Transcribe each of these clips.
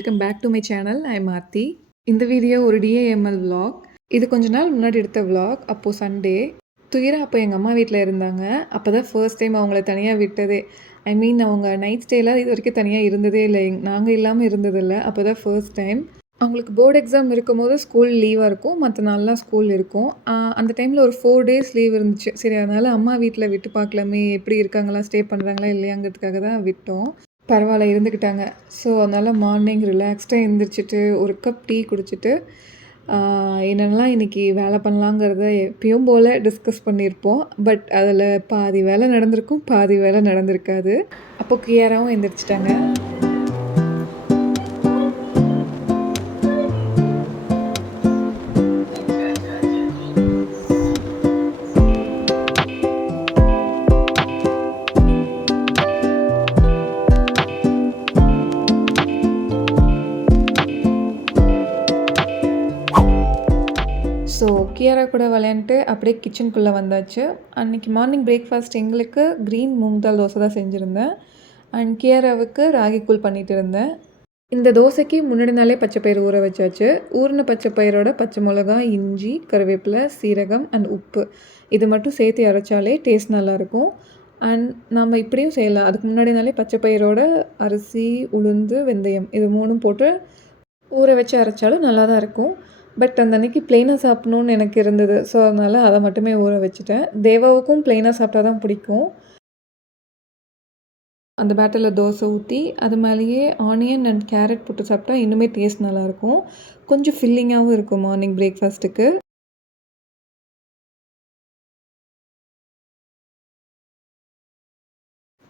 Welcome back to my channel. I am Aarthi. இந்த video ஒரு DAML vlog. இது கொஞ்ச நாள் முன்னாடி எடுத்த vlog. அப்போது சண்டே. துயரா அப்போ எங்கள் அம்மா வீட்டில் இருந்தாங்க. அப்போ தான் ஃபர்ஸ்ட் டைம் அவங்கள தனியாக விட்டதே. ஐ மீன் அவங்க நைட் ஸ்டேலாம் இது வரைக்கும் தனியாக இருந்ததே இல்லை. நாங்கள் இல்லாமல் இருந்ததில்லை. அப்போ தான் ஃபர்ஸ்ட் டைம். அவங்களுக்கு போர்டு எக்ஸாம் இருக்கும்போது ஸ்கூல் லீவாக இருக்கும். மற்ற நாள்லாம் ஸ்கூல் இருக்கும். அந்த டைமில் ஒரு 4 டேஸ் லீவ் இருந்துச்சு. சரி, அதனால் அம்மா வீட்டில் விட்டு பார்க்கலாமே, எப்படி இருக்காங்களா, ஸ்டே பண்ணுறாங்களா இல்லையாங்கிறதுக்காக தான் விட்டோம். பரவாயில்ல, இருந்துக்கிட்டாங்க. ஸோ அதனால் மார்னிங் ரிலாக்ஸ்டாக எழுந்திரிச்சிட்டு ஒரு கப் டீ குடிச்சிட்டு என்னென்னலாம் இன்றைக்கி வேலை பண்ணலாங்கிறத எப்பயும் போல் டிஸ்கஸ் பண்ணியிருப்போம். பட் அதில் பாதி வேலை நடந்திருக்கும், பாதி வேலை நடந்திருக்காது. அப்போ கிளியராகவும் எழுந்திரிச்சிட்டாங்க. ஸோ கியாரா கூட விளையாண்டுட்டு அப்படியே கிச்சனுக்குள்ளே வந்தாச்சு. அன்றைக்கி மார்னிங் பிரேக்ஃபாஸ்ட் எங்களுக்கு க்ரீன் மூங் தால் தோசை தான் செஞ்சுருந்தேன். அண்ட் கியாராவுக்கு ராகி கூழ் பண்ணிகிட்டு இருந்தேன். இந்த தோசைக்கு முன்னாடி நாளே பச்சைப்பயிறு ஊற வச்சாச்சு. ஊறின பச்சைப்பயிரோட பச்சை மிளகா, இஞ்சி, கருவேப்பிலை, சீரகம் அண்ட் உப்பு இது மட்டும் சேர்த்து அரைச்சாலே டேஸ்ட் நல்லாயிருக்கும். அண்ட் நம்ம இப்படியும் செய்யலாம். அதுக்கு முன்னாடி நாளே பச்சைப்பயிரோட அரிசி, உளுந்து, வெந்தயம் இது 3ம் போட்டு ஊற வச்சு அரைச்சாலும் நல்லா தான் இருக்கும். பட் அந்த அன்றைக்கி ப்ளெயினாக சாப்பிட்ணுன்னு எனக்கு இருந்தது. ஸோ அதனால் அதை மட்டுமே ஊற வச்சுட்டேன். தேவாவுக்கும் ப்ளெயினாக சாப்பிட்டா தான் பிடிக்கும். அந்த பேட்டரில் தோசை ஊற்றி அது மேலேயே ஆனியன் அண்ட் கேரட் போட்டு சாப்பிட்டா இன்னுமே டேஸ்ட் நல்லாயிருக்கும். கொஞ்சம் ஃபில்லிங்காகவும் இருக்கும் மார்னிங் பிரேக்ஃபாஸ்ட்டுக்கு.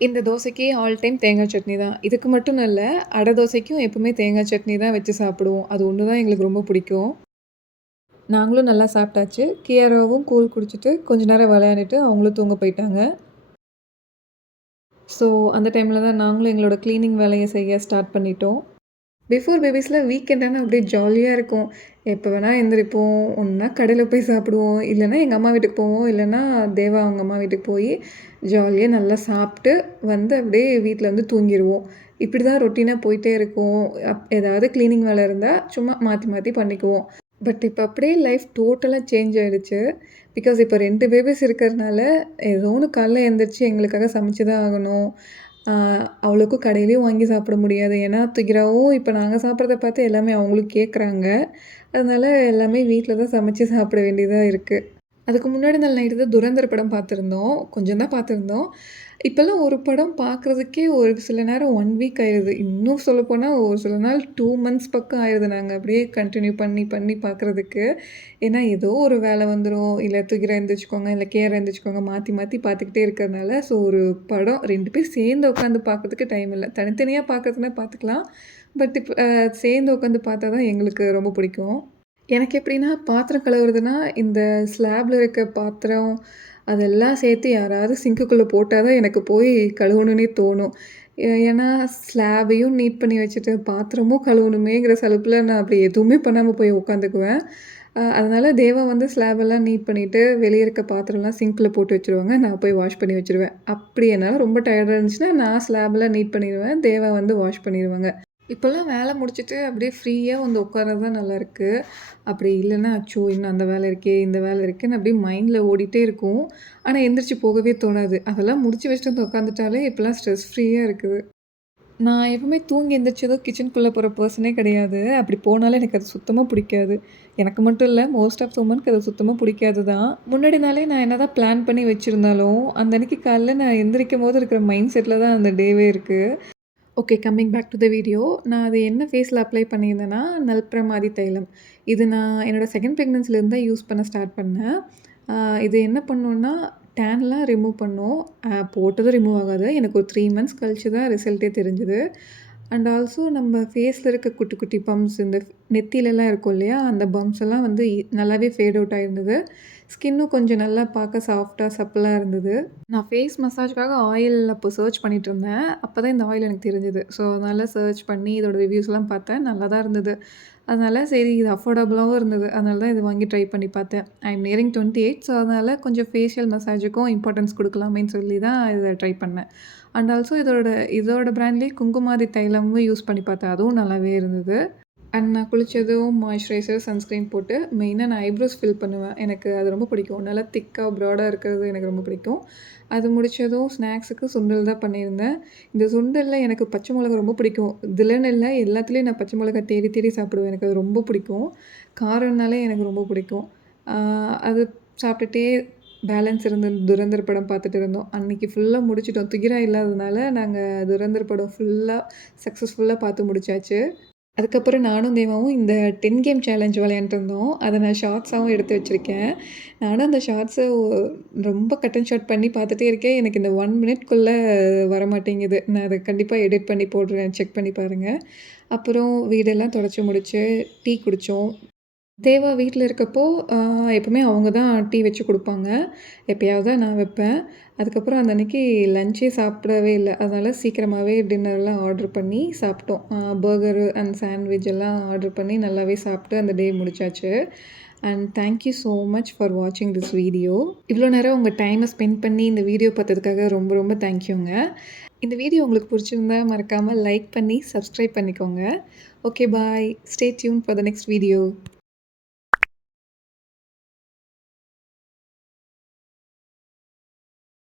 இந்த தோசைக்கு ஆல் டைம் தேங்காய் சட்னி தான். இதுக்கு மட்டும் இல்லை, அடை தோசைக்கும் எப்பவுமே தேங்காய் சட்னி தான் வச்சு சாப்பிடுவோம். அது ஒன்று தான் எங்களுக்கு ரொம்ப பிடிக்கும். நாங்களும் நல்லா சாப்பிட்டாச்சு. கியாராவும் கூழ் குடிச்சிட்டு கொஞ்ச நேரம் விளையாண்டுட்டு அவங்களும் தூங்க போயிட்டாங்க. ஸோ அந்த டைமில் தான் நாங்களும் எங்களோட க்ளீனிங் வேலையை செய்ய ஸ்டார்ட் பண்ணிட்டோம். பிஃபோர் பேபிஸில் வீக்கெண்டானா அப்படியே ஜாலியாக இருக்கும். எப்போ வேணால் எந்திரிப்போம். ஒன்றா கடையில் போய் சாப்பிடுவோம், இல்லைனா எங்கள் அம்மா வீட்டுக்கு போவோம், இல்லைனா தேவா அவங்க அம்மா வீட்டுக்கு போய் ஜாலியாக நல்லா சாப்பிட்டு வந்து அப்படியே வீட்டில் வந்து தூங்கிடுவோம். இப்படி தான் ரொட்டீனாக போயிட்டே இருக்கும். ஏதாவது க்ளீனிங் வேலை இருந்தால் சும்மா மாற்றி மாற்றி பண்ணிக்குவோம். பட் இப்போ அப்படியே லைஃப் டோட்டலாக சேஞ்ச் ஆகிடுச்சு. பிகாஸ் இப்போ 2 பேபிஸ் இருக்கிறதுனால ஏதோ ஒன்று காலைல எழுந்திரிச்சு எங்களுக்காக சமைச்சு தான் ஆகணும். அவளுக்கும் கடையிலையும் வாங்கி சாப்பிட முடியாது. ஏன்னா துகிராவும் இப்போ நாங்கள் சாப்பிட்றத பார்த்து எல்லாமே அவங்களும் கேட்குறாங்க. அதனால் எல்லாமே வீட்டில் தான் சமைச்சு சாப்பிட வேண்டியதாக இருக்குது. அதுக்கு முன்னாடி நாள் நைட்டு தான் துரந்தர் படம் பார்த்துருந்தோம். கொஞ்சம் தான் பார்த்துருந்தோம். இப்போல்லாம் ஒரு படம் பார்க்குறதுக்கே ஒரு சில நேரம் 1 வீக் ஆயிடுது. இன்னும் சொல்லப்போனால் ஒரு சில நாள் 2 மந்த்ஸ் பக்கம் ஆயிடுது நாங்கள் அப்படியே கண்டினியூ பண்ணி பண்ணி பார்க்குறதுக்கு. ஏன்னா ஏதோ ஒரு வேலை வந்துடும், இல்லை துகிரா எழுந்திரிச்சிக்கோங்க, இல்லை கேரா எழுந்திரிச்சிக்கோங்க, மாற்றி மாற்றி பார்த்துக்கிட்டே இருக்கிறதுனால. ஸோ ஒரு படம் 2 பேர் சேர்ந்து உட்காந்து பார்க்குறதுக்கு டைம் இல்லை. தனித்தனியாக பார்க்குறதுனா பார்த்துக்கலாம். பட் இப்போ சேர்ந்து உட்காந்து பார்த்தா தான் எங்களுக்கு ரொம்ப பிடிக்கும். எனக்கு எப்படின்னா பாத்திரம் கழுவுறதுனா இந்த ஸ்லாப்பில் இருக்க பாத்திரம் அதெல்லாம் சேர்த்து யாராவது சிங்க்குக்குள்ளே போட்டால் தான் எனக்கு போய் கழுவணுன்னே தோணும். ஏன்னா ஸ்லாபையும் நீட் பண்ணி வச்சுட்டு பாத்திரமும் கழுவணுமேங்கிற சலுப்பில் நான் அப்படி எதுவுமே பண்ணாமல் போய் உட்காந்துக்குவேன். அதனால் தேவா வந்து ஸ்லாபெல்லாம் நீட் பண்ணிவிட்டு வெளியே இருக்க பாத்திரம்லாம் சிங்க்கில் போட்டு வச்சுருவாங்க. நான் போய் வாஷ் பண்ணி வச்சுருவேன். அப்படி என்னால் ரொம்ப டயர்டாக இருந்துச்சுன்னா நான் ஸ்லாபெல்லாம் நீட் பண்ணிடுவேன். தேவா வந்து வாஷ் பண்ணிடுவாங்க. இப்போல்லாம் வேலை முடிச்சுட்டு அப்படியே ஃப்ரீயாக வந்து உட்கார்றது தான் நல்லாயிருக்கு. அப்படி இல்லைன்னா அச்சோ இன்னும் அந்த வேலை இருக்கே, இந்த வேலை இருக்கேன்னு அப்படியே மைண்டில் ஓடிட்டே இருக்கும். ஆனால் எந்திரிச்சு போகவே தோணாது. அதெல்லாம் முடிச்சு வச்சுட்டு வந்து உட்காந்துட்டாலே இப்போலாம் ஸ்ட்ரெஸ் ஃப்ரீயாக இருக்குது. நான் எப்பவுமே தூங்கி எந்திரிச்சதும் கிச்சனுக்குள்ளே போகிற பர்சனே கிடையாது. அப்படி போனாலே எனக்கு அது சுத்தமாக பிடிக்காது. எனக்கு மட்டும் இல்லை, மோஸ்ட் ஆஃப் த உமனுக்கு அது சுத்தமாக பிடிக்காது தான். முன்னாடி நாளே நான் என்ன தான் பிளான் பண்ணி வச்சுருந்தாலும் அந்த அன்றைக்கி காலைல நான் எந்திரிக்கும் போது இருக்கிற மைண்ட் செட்டில் தான் அந்த டேவே இருக்குது. Okay, coming back to the video. நான் அது என்ன ஃபேஸில் அப்ளை பண்ணியிருந்தேன்னா நல்பிரமாதி தைலம். இது நான் என்னோடய செகண்ட் ப்ரெக்னன்சிலேருந்து தான் யூஸ் பண்ண ஸ்டார்ட் பண்ணேன். இது என்ன பண்ணுன்னா டேன்லாம் ரிமூவ் பண்ணும். போட்டதும் ரிமூவ் ஆகாது. எனக்கு ஒரு 3 மந்த்ஸ் கழிச்சு தான் ரிசல்ட்டே தெரிஞ்சுது. அண்ட் ஆல்சோ நம்ம ஃபேஸில் இருக்க குட்டி குட்டி பம்ப்ஸ் இந்த நெத்திலலாம் இருக்கும் இல்லையா, அந்த பம்ப்ஸ் எல்லாம் வந்து நல்லாவே ஃபேட் அவுட் ஆகிருந்தது. ஸ்கின்னும் கொஞ்சம் நல்லா பார்க்க சாஃப்டாக சப்பலாக இருந்தது. நான் ஃபேஸ் மசாஜ்க்காக ஆயில் அப்போ சர்ச் பண்ணிகிட்டு இருந்தேன். அப்போ தான் இந்த ஆயில் எனக்கு தெரிஞ்சுது. ஸோ அதனால் சர்ச் பண்ணி இதோட ரிவ்யூஸ்லாம் பார்த்தேன். நல்லா தான் இருந்தது. அதனால சரி இது அஃபோர்டபுளாவும் இருந்தது. அதனால தான் இது வாங்கி ட்ரை பண்ணி பார்த்தேன். ஐ எம் நியரிங் 28 ஸோ அதனால கொஞ்சம் ஃபேஷியல் மசாஜுக்கும் இம்பார்ட்டன்ஸ் குடுக்கலாமேன்னு சொல்லி தான் இத ட்ரை பண்ணேன். அண்ட் ஆல்சோ இதோட பிராண்ட்லேயே குங்குமாதி தைலமும் யூஸ் பண்ணி பார்த்தேன். அதுவும் நல்லாவே இருந்தது. அண்ட் நான் குளிச்சதும் மாய்ஸ்சரைசர், சன்ஸ்க்ரீன் போட்டு மெயினா நான் ஐப்ரோஸ் ஃபில் பண்ணுவேன். எனக்கு அது ரொம்ப பிடிக்கும். நல்லா திக்கா, ப்ராடா இருக்கிறது எனக்கு ரொம்ப பிடிக்கும். அது முடிச்சதும் ஸ்நாக்ஸுக்கு சுண்டல் தான் பண்ணியிருந்தேன். இந்த சுண்டல்ல எனக்கு பச்சை மிளகா ரொம்ப பிடிக்கும். இதுலன்னு இல்ல, எல்லாத்துலேயும் நான் பச்சை மிளகா தேடி தேடி சாப்பிடுவேன். எனக்கு அது ரொம்ப பிடிக்கும். காரம்னாலே எனக்கு ரொம்ப பிடிக்கும். ஆ அது சாப்பிட்டுட்டே பேலன்ஸ் இருந்த துரந்தர் படம் பார்த்துட்டு இருந்தோம். அன்னைக்கு ஃபுல்லா முடிச்சுட்டோம். துகிரா இல்லாததுனால நாங்க துரந்தர் படம் ஃபுல்லா சக்ஸஸ்ஃபுல்லா பார்த்து முடிச்சாச்சு. அதுக்கப்புறம் நானும் தேவாவும் இந்த 10 கேம் சேலஞ்ச் விளையாண்ட்டுருந்தோம். அத நான் ஷார்ட்ஸாவும் எடுத்து வச்சிருக்கேன். நானும் அந்த ஷார்ட்ஸ ரொம்ப கட் அண்ட் ஷார்ட் பண்ணி பார்த்துட்டே இருக்கேன். எனக்கு இந்த 1 மினிட்குள்ள வரமாட்டேங்குது. நான் அத கண்டிப்பா எடிட் பண்ணி போடுறேன். செக் பண்ணி பாருங்க. அப்புறம் வீடெல்லாம் தொடச்சு முடிச்சு, டீ குடிச்சோம். தேவா வீட்ல இருக்கப்போ, எப்பவுமே அவங்க தான் டீ வச்சு குடுப்பாங்க. எப்பயாவது தான் நான் வைப்பேன். அதுக்கப்புறம் அந்த அன்னைக்கு லஞ்சே சாப்பிடவே இல்ல. அதனால சீக்கிரமாவே டின்னர்லாம் ஆர்டர் பண்ணி சாப்பிட்டோம். பர்கரு அண்ட் சாண்ட்விச் எல்லாம் ஆர்டர் பண்ணி நல்லாவே சாப்பிட்டு அந்த டே முடிச்சாச்சு. And thank you so much for வாட்சிங் திஸ் வீடியோ. இவ்வளோ நேரம் உங்க டைம ஸ்பெண்ட் பண்ணி இந்த வீடியோ பார்த்ததுக்காக ரொம்ப ரொம்ப தேங்க் யூங்க. இந்த வீடியோ உங்களுக்கு பிடிச்சிருந்தா மறக்காம லைக் பண்ணி, சப்ஸ்கிரைப் பண்ணிக்கோங்க. Okay bye. Stay tune for the next video.